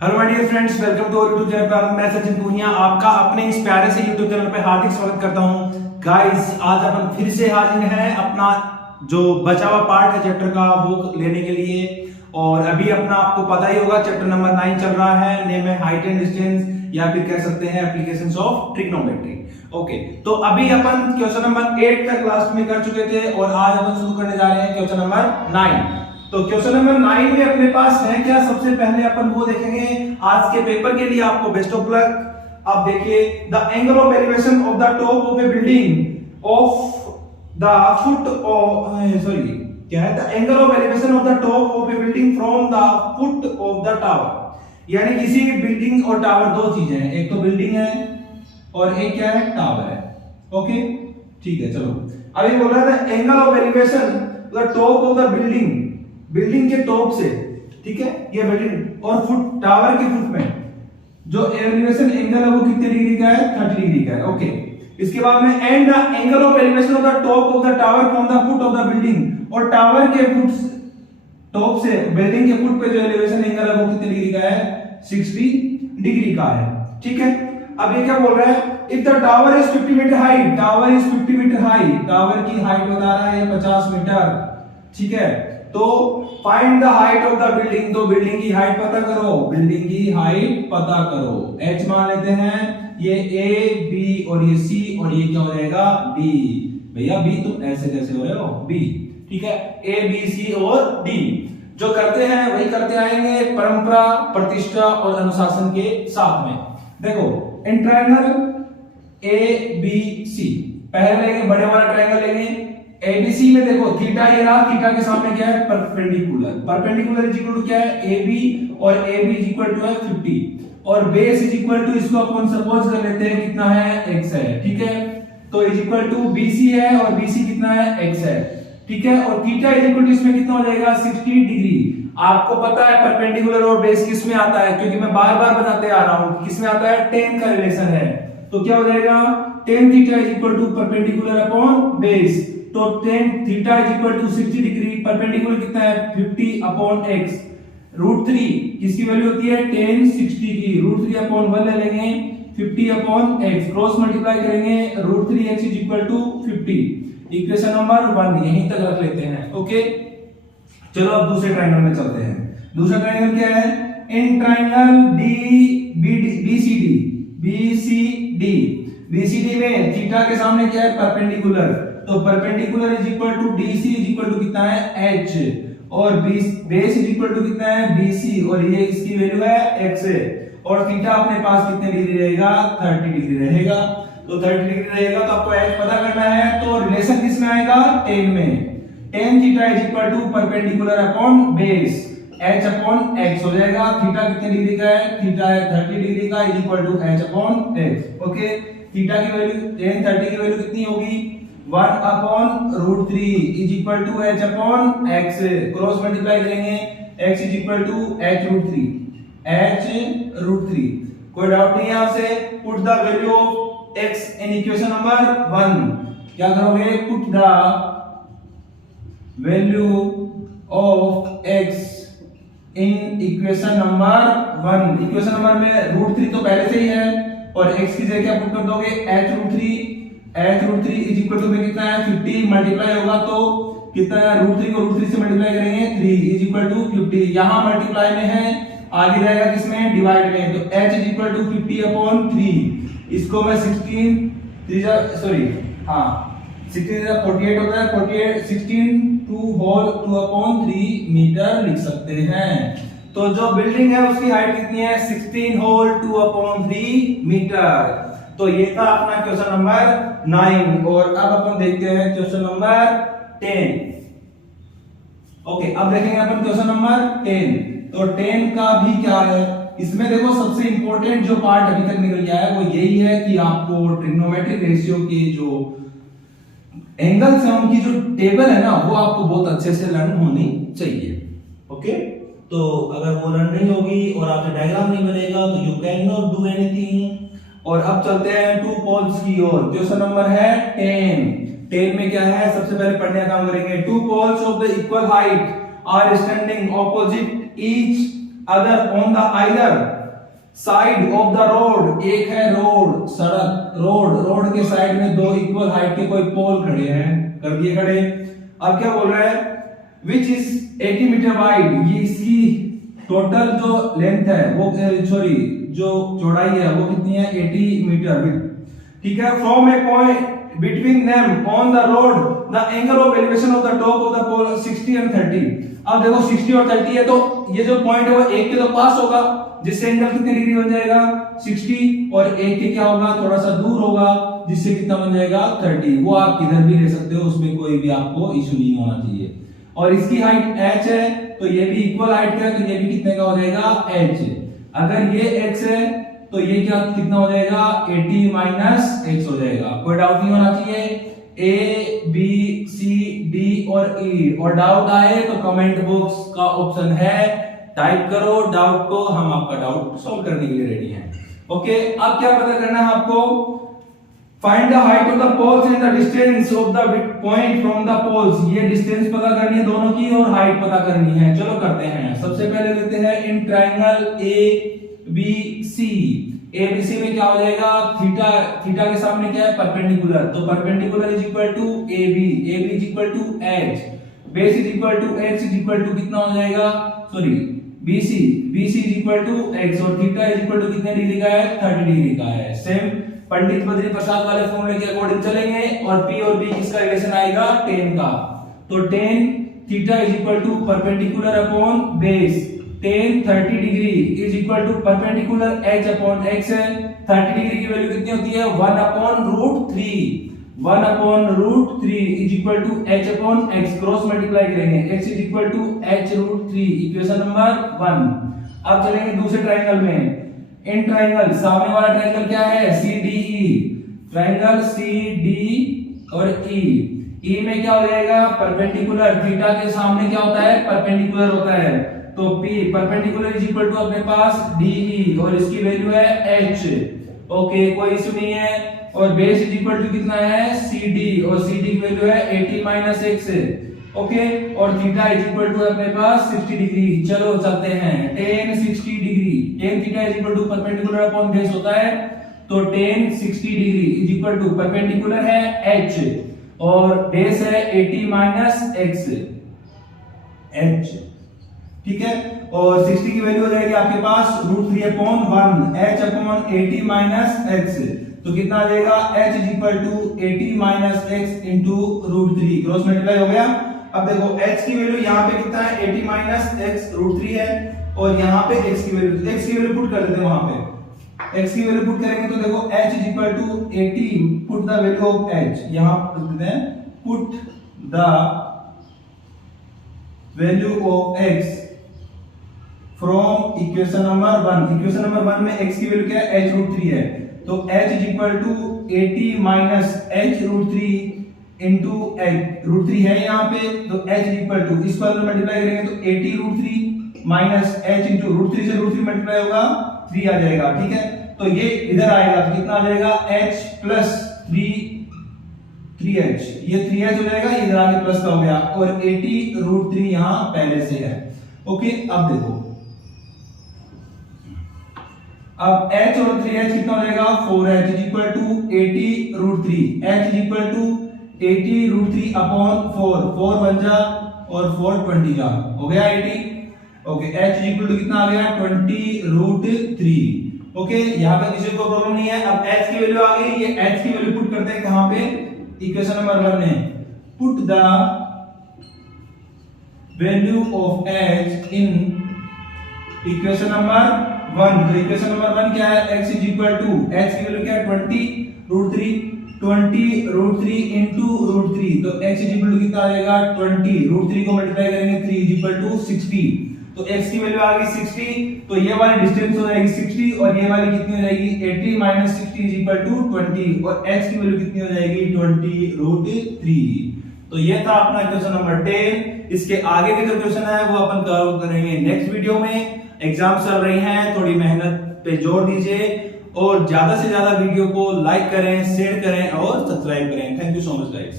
Hello my dear friends, welcome to our YouTube channel पर। मैं सचिन पूनिया आपका अपने इस प्यारे से यूट्यूब चैनल पे हार्दिक स्वागत करता हूं। गाइस, आज अपन फिर से हाजिर हैं अपना जो बचा हुआ पार्ट है चैप्टर का वो लेने के लिए। और अभी अपना आपको पता ही होगा चैप्टर नंबर 9 चल रहा है, नेम है हाइट एंड डिस्टेंस या फिर कह सकते हैं एप्लीकेशंस ऑफ ट्रिग्नोमेट्री। ओके, तो अभी अपन क्वेश्चन नंबर 8 तक लास्ट में कर चुके थे और आज अपन शुरू करने जा रहे हैं क्वेश्चन नंबर 9। तो क्वेश्चन नंबर 9 में अपने पास है क्या, सबसे पहले अपन वो देखेंगे आज के पेपर के लिए। आपको बेस्ट ऑफ लक। अब देखिए, the angle of elevation of the top of A building of the foot sorry क्या है, the angle of elevation of the top of A building from the foot of the tower. यानी किसी building और tower दो चीजें हैं, एक तो बिल्डिंग है और एक क्या है, टावर है। ओके, ठीक है, चलो अभी बोल रहा था angle of elevation the top of the building, building के टॉप से, ठीक है, ये बिल्डिंग और फुट टावर के फुट में जो एलिवेशन एंगल है वो कितने डिग्री का है, 30 डिग्री का है। ओके, इसके बाद में and the angle of elevation of the top of the tower from the foot of the building, और टावर के फुट टॉप से बिल्डिंग के फुट पे जो एलिवेशन एंगल है वो कितने डिग्री का है, 60 डिग्री का है। ठीक है, अब ये क्या बोल रहा है, if the tower is 50 metre high, tower is 50 metre high, tower की हाइट बता रहा है 50 मीटर। ठीक है, तो find the height of the building, तो बिल्डिंग की हाइट पता करो, बिल्डिंग की हाइट पता करो। h मान लेते हैं, ये a b और ये c और ये क्या हो जाएगा, d। भैया b तुम ऐसे कैसे हो रहे हो, b। ठीक है, a b c और d जो करते हैं वही करते आएंगे, परंपरा, प्रतिष्ठा और अनुशासन के साथ में। देखो, in triangle a b c पहले लेंगे, बड़े वाला ट्रायंगल लेंगे ABC में। देखो थीटा ये रहा, थीटा के सामने क्या है, perpendicular. Perpendicular is equal to क्या है, AB, और AB इज इक्वल टू है 50, और बेस इज इक्वल टू इसको अपन सपोज कर लेते हैं कितना है, x है। ठीक है, तो इज इक्वल टू BC है और BC कितना है, x है। ठीक है, और थीटा इज इक्वल टू इसमें कितना हो जाएगा, 60 डिग्री। आपको पता है परपेंडिकुलर और बेस किस में आता है, क्योंकि मैं बार बार बताते आ रहा हूं किस में आता है, tan का रिलेशन है। तो क्या हो जाएगा, tan theta is equal to perpendicular upon base, तो tan theta is equal to 60 degree, perpendicular कितना है 50 अपॉन x। √3 किसकी वैल्यू होती है, tan 60 की, √3 अपॉन 1 ले लेंगे, 50 अपॉन x, क्रॉस मल्टीप्लाई करेंगे, √3x is equal to 50। Equation number 1 यहीं तक रख लेते हैं। ओके, चलो अब दूसरे ट्रायंगल में चलते हैं। दूसरा ट्रायंगल क्या है, इन ट्रायंगल BCD में थीटा के सामने क्या है, परपेंडिकुलर, तो perpendicular is equal to DC is equal to कितना है, h, और बेस इज इक्वल टू कितना है, BC, और ये इसकी वैल्यू है x है, और थीटा अपने पास कितने डिग्री रहेगा, 30 डिग्री रहेगा। तो 30 डिग्री रहेगा तो आपको h पता करना है, तो रिलेशन किस में आएगा, tan में। tan theta is equal to perpendicular upon base, h upon x हो जाएगा। थीटा कितने डिग्री का है, थीटा है 30 डिग्री का, is equal to h upon x। Okay, theta की वैल्यू, tan 30 की वैल्यू कितनी होगी, 1 upon √3 is equal to h upon x, cross multiply करेंगे, x is equal to h √3, h√3। कोई डाउट नहीं है आपसे, put the value of x in equation number 1। क्या करोगे, put the value of x in equation number 1। Equation number में √3 तो पहले से ही है, और x की जगह पुट कर दोगे h√3 इज इक्वल टू में कितना है, 50, मल्टीप्लाई होगा तो कितना है, √3 को √3 से मल्टीप्लाई करेंगे, 3 इज इक्वल टू 50। यहां मल्टीप्लाई में है, आगे रहेगा किसमें, डिवाइड में, तो h is equal to 50 upon 3। इसको मैं 16 सॉरी हां 16 48 होता है, 48 16 2 अपॉन 3 मीटर लिख सकते हैं। तो जो बिल्डिंग है उसकी हाइट कितनी है, 16 होल 2 अपॉन 3 मीटर। तो ये था अपना क्वेश्चन नंबर 9, और अब अपन देखते हैं क्वेश्चन नंबर 10। ओके, अब देखेंगे अपन क्वेश्चन नंबर 10। तो 10 का भी क्या है, इसमें देखो सबसे इंपॉर्टेंट जो पार्ट अभी तक निकल गया है वो यही है कि आपको ट्रिग्नोमेट्रिक रेशियो के जो एंगल सम की जो टेबल है ना वो आपको बहुत अच्छे से लर्न होनी चाहिए। ओके, तो अगर वो लर्न नहीं होगी और आपसे डायग्राम नहीं बनेगा तो you can not do anything. और अब चलते हैं 2 पोल्स की ओर। क्वेश्चन नंबर है 10 में क्या है, सबसे पहले पढ़ने का काम करेंगे। 2 poles of the equal height are standing opposite each other on the either side of the road, एक है रोड, सड़क, रोड के साइड में दो इक्वल हाइट के कोई पोल खड़े हैं, कर दिए खड़े। अब क्या बोल रहा है, विच इज 80 मीटर वाइड, ये इसकी टोटल जो लेंथ है वो सॉरी जो चौड़ाई है वो कितनी है, 80 मीटर, ठीक है। From a point between them on the road the angle of elevation of the top of the pole 60 and 30। अब देखो 60 और 30 है तो ये जो पॉइंट है वो एक के तो पास होगा, जिससे एंगल कितने डिग्री बन जाएगा 60, और एक के क्या होगा थोड़ा सा दूर होगा, जिससे कितना बन जाएगा 30। वो आप किधर भी ले सकते हो, उसमें कोई भी आपको इशू नहीं होना चाहिए। और इसकी हाइट h है तो ये भी इक्वल हाइट का है, तो ये भी कितने का हो जाएगा h। अगर ये x है तो ये क्या कितना हो जाएगा 80 माइनस x हो जाएगा। कोई डाउट नहीं होना चाहिए। A B C D और E, और डाउट आए तो कमेंट बॉक्स का ऑप्शन है, टाइप करो डाउट को, हम आपका डाउट सॉल्व करने के लिए रेडी हैं। ओके, अब क्या पता करना है आपको, find the height of the poles and the distance of the point from the poles. ये डिस्टेंस पता करनी है दोनों की और हाइट पता करनी है। चलो करते हैं। सबसे पहले लेते हैं इन ट्रायंगल ABC। ABC में क्या हो जाएगा, थीटा के सामने क्या है परपेंडिकुलर, तो perpendicular is equal to AB, AB is equal to H, base is equal to X is equal to कितना हो जाएगा, sorry BC is equal to X, और थीटा इज इक्वल टू कितने डिग्री का है 30 डिग्री का है। सेम पंडित बद्री प्रसाद वाले फॉर्मूले के अकॉर्डिंग चलेंगे, और P और B किसका रिलेशन आएगा tan का, तो tan theta is equal to perpendicular upon base, tan 30 degree is equal to perpendicular h upon x है। 30 डिग्री की वैल्यू कितनी होती है 1 upon root 3, 1 upon root 3 is equal to h upon x, cross multiply करेंगे x is equal to h root 3, equation number 1। अब चलेंगे दूसरे triangle में। इन ट्रायंगल सामने वाला ट्रायंगल क्या है CDE, ट्रायंगल CD और E में क्या हो जाएगा परपेंडिकुलर, थीटा के सामने क्या होता है परपेंडिकुलर होता है, तो P perpendicular is equal to अपने पास DE, और इसकी वैल्यू है H। ओके, कोई इशू नहीं है। और बेस इज इक्वल टू कितना है CD, और CD की वैल्यू है 80 माइनस x। ओके, और थीटा इज इक्वल टू अपने पास 60 डिग्री। चलो चलते हैं, tan 60 degree, tan theta is equal to perpendicular upon base होता है, तो tan 60 degree is equal to perpendicular है H और बेस है 80 माइनस x H, ठीक है। और 60 की वैल्यू हो जाएगी आपके पास root 3 upon 1 h upon 80 minus x, तो कितना आ जाएगा h is equal to 80 minus x into root 3, cross multiply हो गया। अब देखो h की वैल्यू यहाँ पे कितना है 80 माइनस x रूट 3 है, और यहाँ पे x की वैल्यू पुट कर देते हैं, वहां पे x की वैल्यू पुट करेंगे तो देखो h is equal to 80, put the value of h, यहाँ लिख देते हैं put the value of x from equation number 1। Equation number 1 में x की वैल्यू क्या है h रूट 3 है, तो h is equal to 80 minus h root 3 into h root 3 है यहाँ पे, तो h इज इक्वल टू इस पर मल्टीप्लाई करेंगे तो 80 root 3 minus h into root 3 से रूट 3 मल्टीप्लाई होगा 3 आ जाएगा, ठीक है। तो ये इधर आएगा तो कितना आ जाएगा h प्लस 3h, ये 3h हो जाएगा, इधर आके प्लस का हो गया, और 80 रूट 3 यहाँ पहले से है। ओके, अब देखो अब h और 3h कितना हो जाएगा 4h is equal to 80 root 3, h is equal to 80 root 3 upon 4 बन जा, और 4 20 का हो गया 80। Okay, h is equal to कितना आ गया 20 रूट 3। ओके, यहाँ पे किसी को प्रॉब्लम नहीं है। अब h की वैल्यू आ गई, ये h की वैल्यू पुट करते हैं कहां पे इक्वेशन नंबर 1 में, put the value of h in equation number 1। तो इक्वेशन नंबर 1 क्या है x is equal to h की वैल्यू क्या है 20 रूट 3, 20 रूट 3 इंटू रूट 3, तो x इज इक्वल टू कितना आ जाएगा 20, रूट 3 को मल्टीप्लाई करेंगे 3 इज इक्वल टू 60, तो x की वैल्यू आ गई 60, तो ये वाली डिस्टेंस हो जाएगी 60, और ये वाली कितनी हो जाएगी 80 माइनस 60 इज इक्वल टू 20, और x की वैल्यू कितनी हो जाएगी 20 रूट 3। तो ये था अपना क्वेश्चन नंबर 10। इसके आगे के जो क्वेश्चन है वो अपन कवर करेंगे नेक्स्ट वीडियो में। एग्जाम चल रही हैं, थोड़ी मेहनत पे जोर दीजिए, और ज्यादा से ज्यादा वीडियो को लाइक करें, शेयर करें और सब्सक्राइब करें। Thank you so much guys.